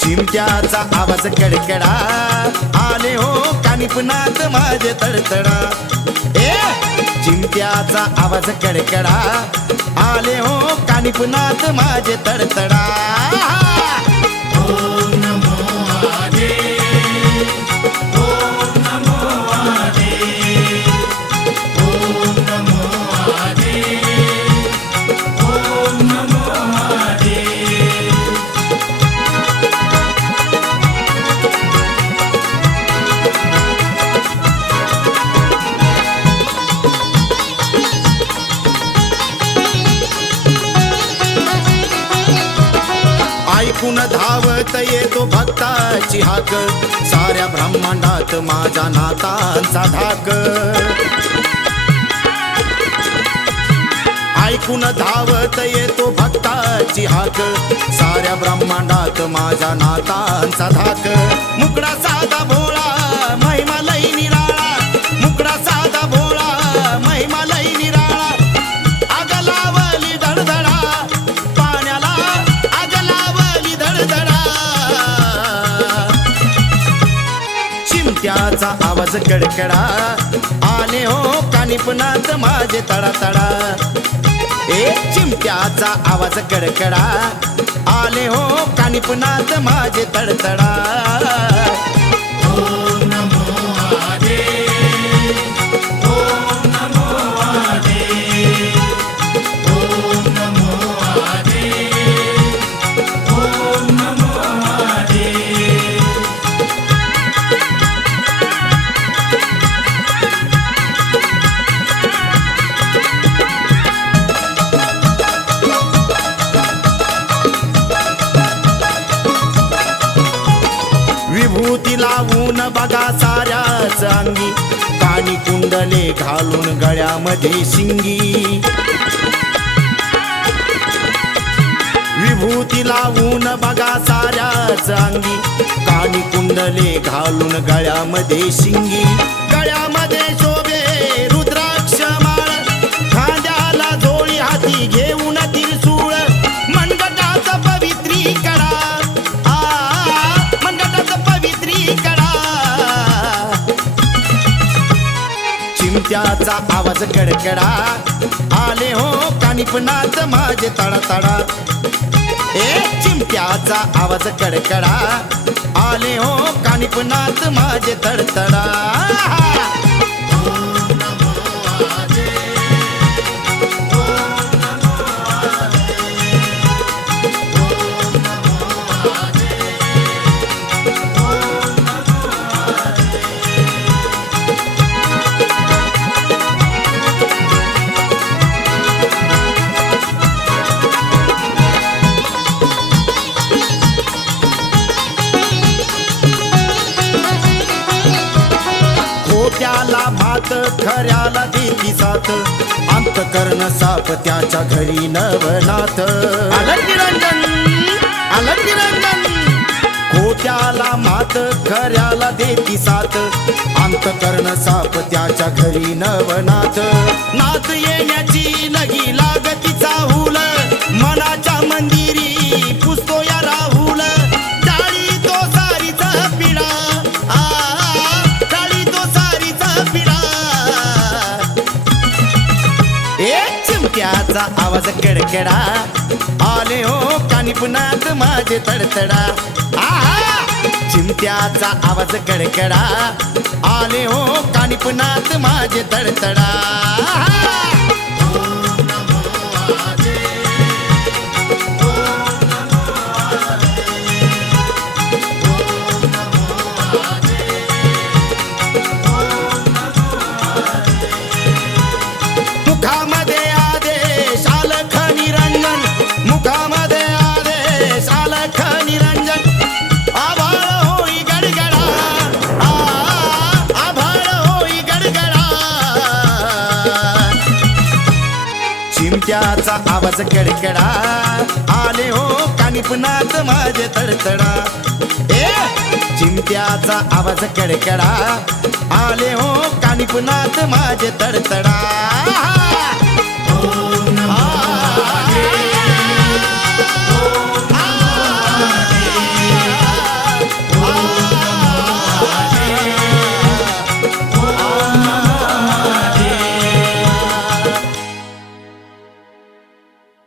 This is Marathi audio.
चिमट्याचा आवाज कडकडा आले हो कानिपनात माझे तडतडा ए चिमट्याचा आवाज कडकडा आले हो कानिपनात माझे तडतडा ओम नमो आदे ओम नमो आदे ओम नमो आदे ओम नमो आदे ऐकून धावत येतो भक्ताची हाक साऱ्या ब्रह्मांडात माझा नातांचा धाक ऐकून धावत येतो भक्ताची हाक साऱ्या ब्रह्मांडात माझा नातांचा धाक मुकडा साधा भोळा महिमा लई निराळा मुकडा साधा भोळा महिमा लई निराळा आग लावली धडधडा पाण्याला आग लावली धडधडा चिमट्याचा आवाज कडकडा आले हो कानिपनात माझे तडा तडा ए चिमट्याचा आवाज कडकडा आले हो कानिपनात माझे तडतडा ओम नमो आदे ओम नमो आदे ओम नमो आदे ओम नमो आदे विभूती लावून बघा साऱ्याच अंगी कानी कुंडले घालून गळ्यामध्ये शिंगी विभूती लावून बघा साऱ्याच अंगी कानी कुंडले घालून गळ्यामध्ये शिंगी गळ्यामध्ये शोभे रुद्राक्ष माळ खांद्याला झोळी हाती घेऊन त्रिशूळ मनगटाचं पवित्रीकरण चिमट्याचा आवाज कडकडा आले हो कानिपनात माझे तडा तडा ए चिमट्याचा आवाज कडकडा आले हो कानिपनात माझे तडतडा खोट्याला भात खऱ्याला देती साथ अंतकरण साप त्याच्या घरी नवनाथ आलं निरंजन आलं निरंजन खोट्याला मात खऱ्याला देती साथ अंतकरण साप त्याच्या घरी नवनाथ नाथ येण्याची लगी लागतीचा हुल मनाच्या मंदिरी पुसतो या राहुल डाळी तो सारीचा पिढा चिमट्याचा आवाज कडकडा आले हो कानिपनात माझे तडतडा आहा चिमट्याचा आवाज कडकडा आले हो कानिपनात माझे तडतडा मुखामध्ये आदेश अलख निरंजन मुखामध्ये आदेश अलख निरंजन आभाळ होई गडगडा आभाळ होई गडगडा चिमट्याचा आवाज कडकडा आले हो कानिपनात माझे तडतडा चिमट्याचा आवाज कडकडा आले हो कानिपनात माझे तडतडा